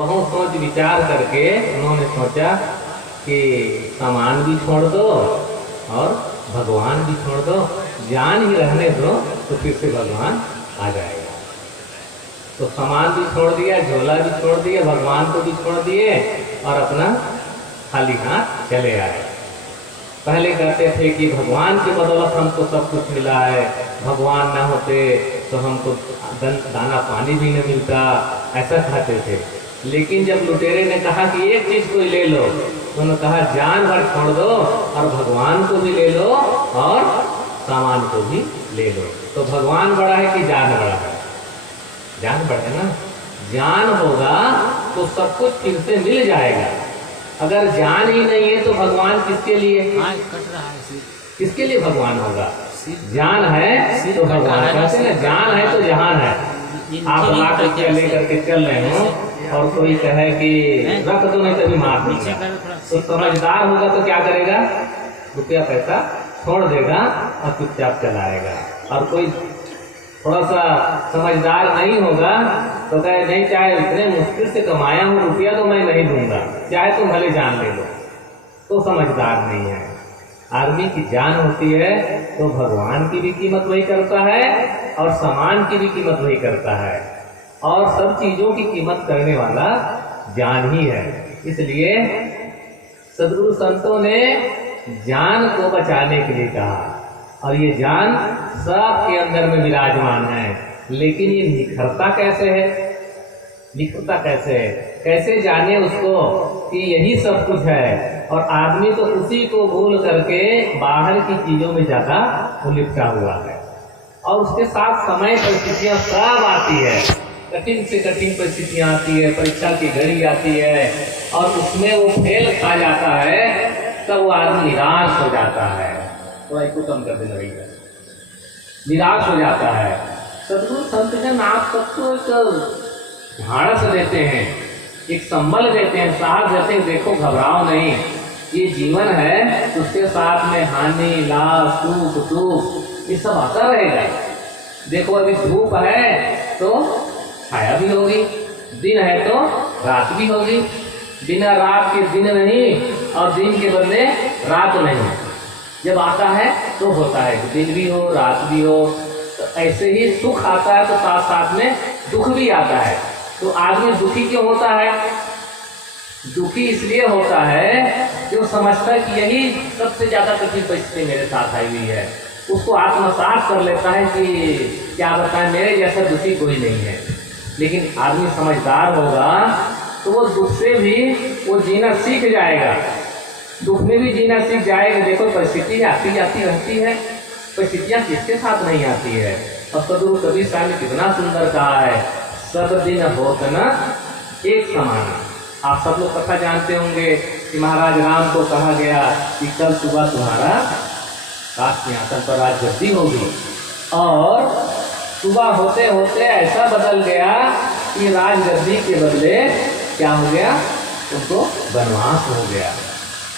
बहुत सोच विचार करके उन्होंने सोचा कि सामान भी छोड़ दो और भगवान भी छोड़ दो, जान ही रहने दो तो फिर से भगवान आ जाएगा। तो सामान भी छोड़ दिया, झोला भी छोड़ दिया, भगवान को भी छोड़ दिए और अपना खाली हाथ चले आए। पहले कहते थे कि भगवान की बदौलत हमको सब कुछ मिला है, भगवान ना होते तो हमको दाना पानी भी न मिलता, ऐसा कहते थे। लेकिन जब लुटेरे ने कहा कि एक चीज को ले लो, तो उन्होंने कहा जान भर छोड़ दो और भगवान को भी ले लो और सामान को भी ले लो। तो भगवान बड़ा है कि जान बड़ा है? जान बड़ा है ना। जान होगा तो सब कुछ फिर से मिल जाएगा। अगर जान ही नहीं है तो भगवान किसके लिए? कट रहा है सिर। किसके लिए भगवान होगा? जान है तो भगवान। कहते हैं ना, जान है तो जहान है। आप लाख रुपया लेकर के चल रहे हो और कोई कहे कि रख दो नहीं तभी मार दूंगा, तो समझदार होगा तो क्या करेगा? रुपया पैसा छोड़ देगा और चुपचाप चलाएगा। और कोई थोड़ा सा समझदार नहीं होगा तो कहे नहीं, चाहे इतने मुश्किल से कमाया हूँ रुपया तो मैं नहीं दूंगा, चाहे तुम भले जान ले लो। तो समझदार नहीं है। आदमी की जान होती है तो भगवान की भी कीमत वही करता है और सामान की भी कीमत वही करता है, और सब चीजों की कीमत करने वाला जान ही है। इसलिए सदगुरु संतों ने जान को बचाने के लिए कहा, और ये जान सबके अंदर में विराजमान है। लेकिन ये निखरता कैसे है? निखरता कैसे है? कैसे जाने उसको कि यही सब कुछ है? और आदमी तो उसी को भूल करके बाहर की चीजों में ज्यादा लिपटा हुआ है, और उसके साथ समय परिस्थितियां सब आती है, कठिन से कठिन परिस्थितियां आती है, परीक्षा की घड़ी आती है और उसमें वो फेल खा जाता है, तब वो आदमी निराश हो जाता है। थोड़ा इसको कम कर देना भैया। निराश हो जाता है। सदगुरु संतजन आप सबको एक ढाढ़स देते हैं, एक संबल देते हैं, साहस देते हैं, देखो घबराओ नहीं, ये जीवन है, उसके साथ में हानि लाभ सुख दुख ये सब आता रहेगा। देखो अभी धूप है तो छाया भी होगी, दिन है तो रात भी होगी, बिना रात के दिन नहीं और दिन के बदले रात नहीं। जब आता है तो होता है, दिन भी हो रात भी हो। तो ऐसे ही सुख आता है तो साथ साथ में दुख भी आता है। तो आदमी दुखी क्यों होता है? दुखी इसलिए होता है कि वो समझता है कि यही सबसे ज्यादा कठिन परिस्थिति मेरे साथ आई हुई है। उसको आत्मसात कर लेता है कि क्या बताएं, मेरे जैसा दुखी कोई नहीं है। लेकिन आदमी समझदार होगा तो वो दुख से भी वो जीना सीख जाएगा, दुख में भी जीना सीख जाएगा। देखो परिस्थिति आती जाती रहती है, परिस्थितियाँ किसके साथ नहीं आती है। और सदगुरु कबीर साहब ने कितना सुंदर कहा है, सब दिन होत न एक समान। आप सब लोग कथा जानते होंगे कि महाराज राम को कहा गया कि कल सुबह तुम्हारा काश सिंहासन पर राजगद्दी होगी, और सुबह होते होते ऐसा बदल गया कि राजगद्दी के बदले क्या हो गया? उनको वनवास हो गया।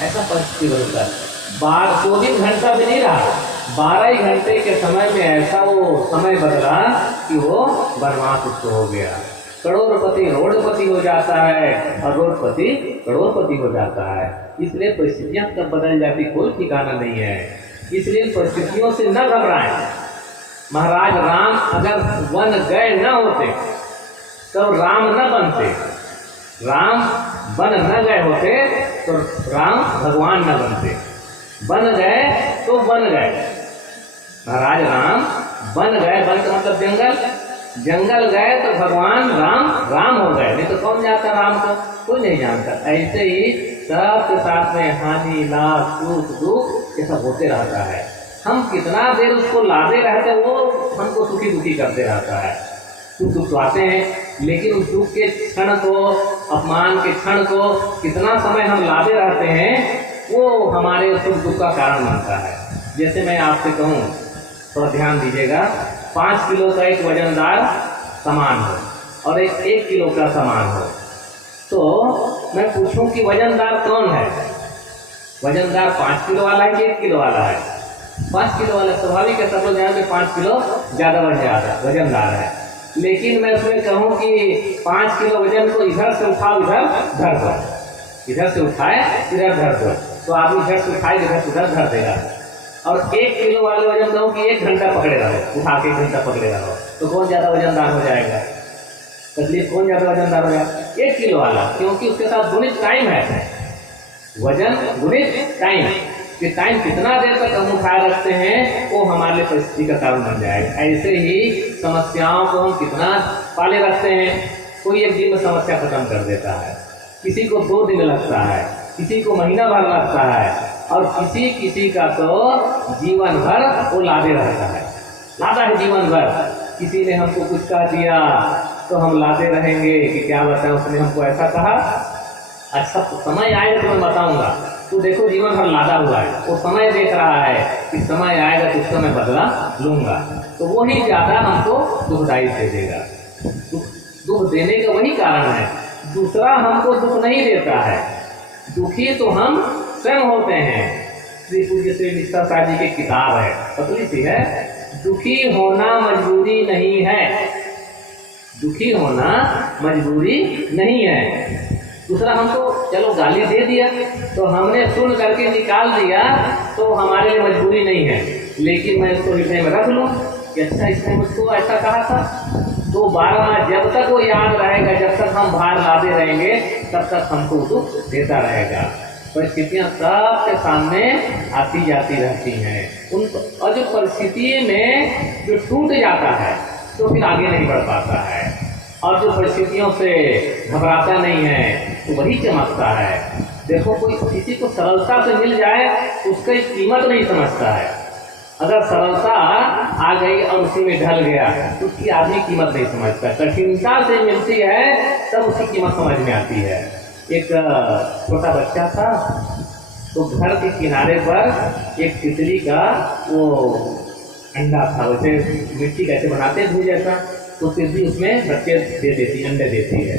ऐसा परिस्थिति बदलता है। 24 घंटा भी नहीं रहा, 12 ही घंटे के समय में ऐसा वो समय बदला कि वो वनवास उसको हो गया। करोड़पति रोडपति हो जाता है और रोडपति करोड़पति हो जाता है। इसलिए परिस्थितियां कब बदल जाती कोई ठिकाना नहीं है। इसलिए परिस्थितियों से न घबराएं। महाराज राम अगर वन गए न होते तो राम न बनते, राम बन न गए होते तो राम भगवान न बनते, बन गए तो बन गए। महाराज राम बन गए, बन का मतलब जंगल, जंगल गए तो भगवान राम राम हो गए। नहीं तो कौन जानता राम को? कोई नहीं जानता। ऐसे ही सबके साथ में हानि लाभ सुख दुख ये सब होते रहता है। हम कितना देर उसको लादे रहते वो हमको सुखी दुखी करते रहता है। सुख दुख आते हैं, लेकिन उस दुख के क्षण को, अपमान के क्षण को कितना समय हम लादे रहते हैं, वो हमारे सुख दुख का कारण बनता है। जैसे मैं आपसे कहूँ तो ध्यान दीजिएगा, 5 किलो का एक वजनदार सामान हो और एक 1 किलो का सामान हो, तो मैं पूछूं कि वजनदार कौन है? वजनदार 5 किलो वाला है कि 1 किलो वाला है? 5 किलो वाला। स्वाभाविक है, सब लोग जानते 5 किलो ज्यादा वजनदार है। लेकिन मैं उसमें कहूँ कि 5 किलो वजन को इधर से उठाओ इधर धर दो, इधर से उठाए इधर धर दो, तो आदमी इधर से उठाए इधर से उधर धर देगा। और 1 किलो वाले वजन कहूँ कि 1 घंटा पकड़े रहो, उठा के 1 घंटा पकड़े रहो, तो कौन ज़्यादा वजनदार हो जाएगा? तकलीफ कौन ज़्यादा वजनदार हो जाएगा? 1 किलो वाला, क्योंकि उसके साथ गुणित टाइम है, वजन गुणित टाइम, कि टाइम कितना देर तक हम उठाए रखते हैं वो हमारे लिए परिस्थिति का कारण बन जाएगा। ऐसे ही समस्याओं को हम कितना पाले रखते हैं। कोई 1 दिन में समस्या खत्म कर देता है, किसी को 2 दिन लगता है, किसी को महीना भर लगता है, और किसी का तो जीवन भर वो लादे रहता है, लादा है जीवन भर। किसी ने हमको कुछ कह दिया तो हम लादे रहेंगे कि क्या बताएं उसने हमको ऐसा कहा। अच्छा तो समय आएगा तो मैं बताऊंगा, तो देखो जीवन भर लादा हुआ है, वो समय देख रहा है कि समय आएगा तो उसका मैं बदला लूंगा, तो वही ज़्यादा हमको दुखदायी दे देगा। दुख देने का वही कारण है, दूसरा हमको दुख नहीं देता है, दुखी तो हम स्वयं होते हैं। श्री पूज्य श्री निष्ठा साहब जी की किताब है, पतली सी है, दुखी होना मजबूरी नहीं है, दुखी होना मजबूरी नहीं है। दूसरा हमको चलो गाली दे दिया तो हमने सुन करके निकाल दिया तो हमारे लिए मजबूरी नहीं है, लेकिन मैं इसको हृदय में रख लूँ कि अच्छा इसने मुझको ऐसा कहा था, तो बार जब तक वो याद रहेगा, जब तक हम बाहर लादे रहेंगे तब तक हमको दुख देता रहेगा। परिस्थितियाँ सबके सामने आती जाती रहती हैं, उन और जो परिस्थिति में जो टूट जाता है तो फिर आगे नहीं बढ़ पाता है, और जो परिस्थितियों से घबराता नहीं है तो वही चमकता है। देखो कोई किसी को सरलता से मिल जाए तो उसकी कीमत नहीं समझता है, अगर सरलता आ गई और उसी में ढल गया तो उसकी आदमी कीमत नहीं समझता। कठिनता से मिलती है तब उसकी कीमत समझ में आती है। एक छोटा बच्चा था तो घर के किनारे पर एक तितली का वो अंडा था, वैसे मिट्टी कैसे बनाते धूल जैसा, तो तितली उसमें बच्चे दे देती, अंडे देती है।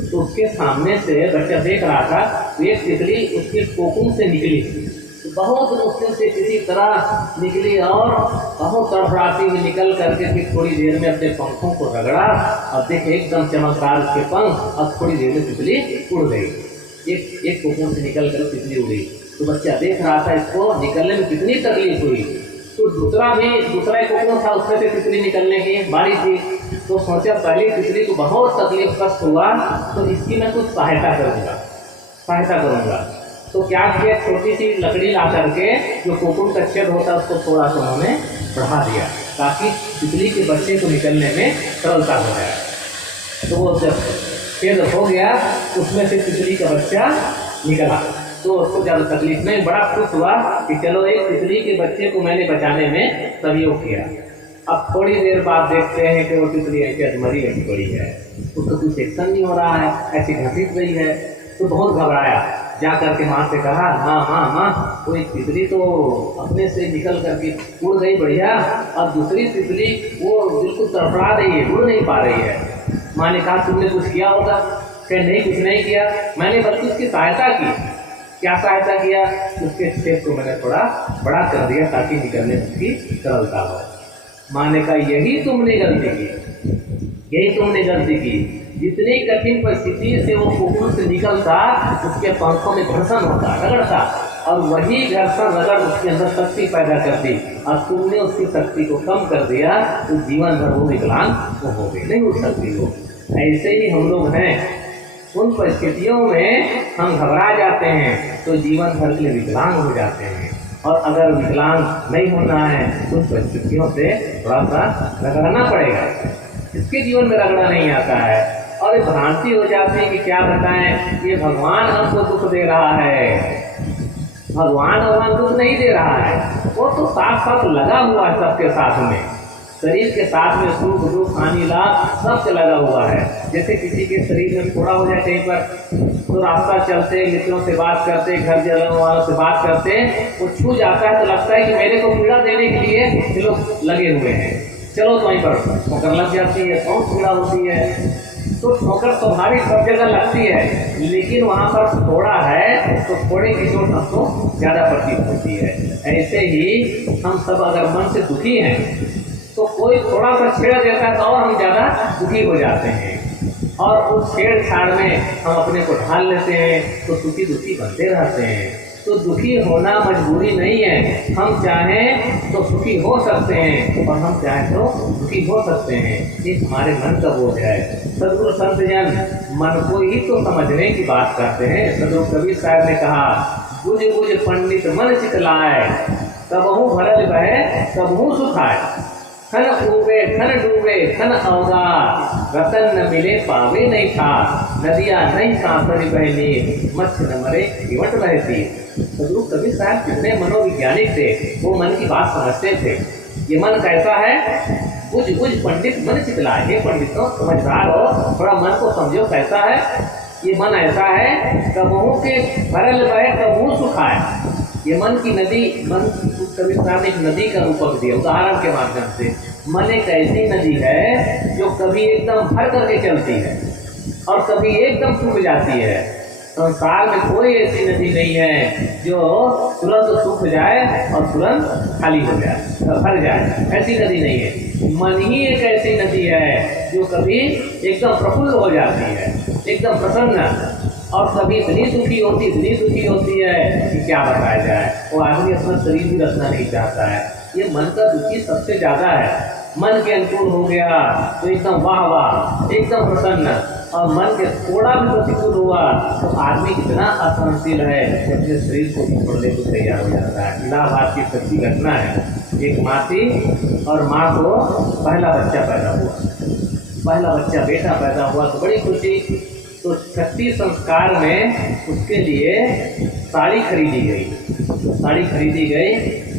तो उसके सामने से बच्चा देख रहा था तो एक तितली उसके कोकुन से निकली, तो बहुत मुश्किल से किसी तरह निकली और बहुत तड़फड़ाती हुई निकल करके फिर थोड़ी देर में अपने पंखों को रगड़ा और देखे एकदम चमकदार उसके पंख, और थोड़ी देर में तितली उड़ गई। एक कोकुन से निकल कर तितली उड़ी, तो बच्चा देख रहा था इसको निकलने में कितनी तकलीफ हुई। तो दूसरा एक कोकुन था, उसमें से तितली निकलने की बारी थी, तो सोचा पहली तितली को बहुत तकलीफ कष्ट हुआ तो इसकी मैं कुछ सहायता करूँगा। तो क्या किया, छोटी सी लकड़ी ला करके जो कोकुन का छेद होता है उसको थोड़ा सा उन्होंने बढ़ा दिया ताकि तितली के बच्चे को निकलने में सरलता हो जाए। तो वो जब छेद हो गया उसमें से तितली का बच्चा निकला, तो उसको ज़्यादा तकलीफ में बड़ा खुश हुआ कि चलो एक तितली के बच्चे को मैंने बचाने में सहयोग किया। अब थोड़ी देर बाद देखते हैं कि वो तितली ऐसे मरी ऐसी पड़ी है, उसका कुछ एक्शन नहीं हो रहा है, ऐसी घसीट रही है। तो बहुत घबराया, जा करके माँ से कहा, माँ तो एक तितली तो अपने से निकल करके उड़ गई बढ़िया, और दूसरी तितली वो बिल्कुल तड़फड़ा रही है, उड़ नहीं पा रही है। माँ ने कहा तुमने कुछ किया होगा? क्या नहीं, कुछ नहीं किया, मैंने बल्कि उसकी सहायता की। क्या सहायता किया? उसके छेद को मैंने थोड़ा बड़ा कर दिया ताकि निकलने में उसकी सरलता हो। माँ ने कहा यही तुमने गलती की, जितनी कठिन परिस्थिति से वो कोकुन से निकलता उसके पंखों में घर्षण होता, रगड़ता, और वही घर्षण रगड़ उसके अंदर शक्ति पैदा करती, और तुमने उसकी शक्ति को कम कर दिया तो जीवन भर वो विकलांग वो हो गई, नहीं उठ सकती वो। ऐसे ही हम लोग हैं, उन परिस्थितियों में हम घबरा जाते हैं तो जीवन भर के लिए विकलांग हो जाते हैं। और अगर विकलांग नहीं होना है तो परिस्थितियों से थोड़ा सा रगड़ना पड़ेगा, इसके जीवन में रगड़ा नहीं आता है। और एक भ्रांति हो जाती है कि क्या बताएं, ये भगवान हमको दुख दे रहा है। भगवान दुख नहीं दे रहा है, वो तो साथ साथ लगा हुआ है सबके साथ में, शरीर के साथ में सुख दुख हानि लाभ सबसे लगा हुआ है। जैसे किसी के शरीर में फोड़ा हो जाए कहीं पर, तो रास्ता चलते मित्रों से बात करते, घर जलन वालों से बात करते, वो छू जाता है तो लगता है कि मेरे को पीड़ा देने के लिए ये लोग लगे हुए हैं, चलो तो वहीं पर ठोकर लग जाती है, बहुत पीड़ा होती है। तो ठोकर स्वाभाविक सब जगह लगती है, लेकिन वहाँ पर थोड़ा है तो थोड़े की चोट हमको ज़्यादा प्रतीत होती है। ऐसे ही हम सब अगर मन से दुखी हैं तो कोई थोड़ा सा छेड़ देता है तो और हम ज़्यादा दुखी हो जाते हैं, और उस छेड़छाड़ में हम अपने को ढाल लेते हैं तो सुखी दुखी बनते रहते हैं। तो दुखी होना मजबूरी नहीं है, हम चाहें तो सुखी हो सकते हैं और हम चाहें तो दुखी हो सकते हैं। ये हमारे मन का बोझ है। सदगुरु संत जन मन को ही तो समझने की बात करते हैं। सदगुरु कबीर साहब ने कहा, बुझ बुझ पंडित मन चितलाए, कबहू भरल बहे कबहू सुखाए, खन उबे खन डूबे खन अवगार, रतन न मिले पावे नहीं था, नदियाँ नहीं सांसरी बहनी, मच्छ न मरे इवट रहती। सदगुरु कबीर साहब कितने मनोवैज्ञानिक थे, वो मन की बात समझते थे। ये मन कैसा है? बुझ बुझ पंडित मन चितलाए। हे पंडितों, समझदार हो, थोड़ा मन को समझो कैसा है। ये मन ऐसा है, कबहू के भरल बहे कबहू सुखाए। ये मन की नदी, मन कबीर साहब ने एक नदी का रूपक दिया उदाहरण के माध्यम से। मन एक ऐसी नदी है जो कभी एकदम भर करके चलती है और कभी एकदम सूख जाती है। संसार में कोई ऐसी नदी नहीं है जो तुरंत सूख जाए और तुरंत खाली हो जाए, भर जाए, ऐसी नदी नहीं है। मन ही एक ऐसी नदी है जो कभी एकदम प्रफुल्ल हो जाती है, एकदम प्रसन्न, और कभी इतनी दुखी होती है कि क्या बताया जाए। वो आदमी अपना शरीर भी रखना नहीं चाहता है। ये मन का दुखी सबसे ज़्यादा है। मन के अनुकूल हो गया तो एकदम वाह वाह, एकदम प्रसन्न, और मन के थोड़ा भी प्रतिकूल हुआ तो आदमी इतना असहनशील है कि अपने शरीर को छोड़ने को तैयार हो जाता है। इलाहाबाद की सच्ची घटना है। एक माँ थी और माँ को पहला बच्चा पैदा हुआ, पहला बच्चा बेटा पैदा हुआ तो बड़ी खुशी। तो छठी संस्कार में उसके लिए साड़ी खरीदी गई। तो साड़ी खरीदी गई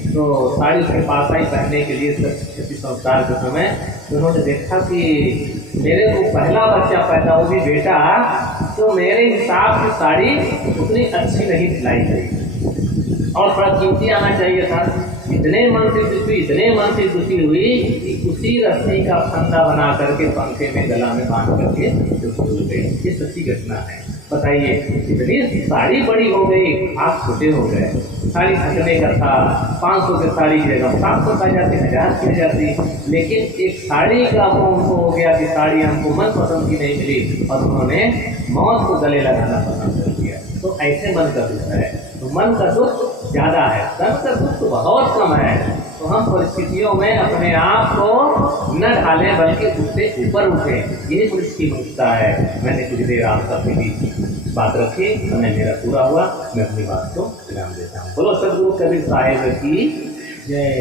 तो साड़ी उसके पास आई पहनने के लिए छठी संस्कार के समय। तो उन्होंने देखा कि मेरे को पहला बच्चा पैदा हो भी बेटा, तो मेरे हिसाब से साड़ी उतनी अच्छी नहीं सिलाई गई और थोड़ा कीमती आना चाहिए था। इतने मन से दुखी हुई कि उसी रस्सी का फंदा बना करके पंखे में गला में बांध करके भूल गई। ये सच्ची घटना है। बताइए, इतनी साड़ी बड़ी हो गई, हाथ छोटे हो गए। साड़ी खरीदने का था 500 की साड़ी की जगह 700 का जाती, 1000 की जाती, लेकिन एक साड़ी का वो उनको हो गया कि साड़ी हमको मन पसंद की नहीं मिली और उन्होंने मौत को गले लगाना पसंद कर दिया। तो ऐसे मन का दुख है। तो मन का दुख ज़्यादा है, तन का दुख तो बहुत कम है। तो हम परिस्थितियों में अपने आप को न ढालें बल्कि उससे ऊपर उठें। यही पुरुष की मुक्ता है। मैंने कुछ देर आपका अपनी बात रखी, समय मेरा पूरा हुआ, मैं अपनी बात को विराम देता हूँ। बोलो सदगुरु कबीर साहिब की जय।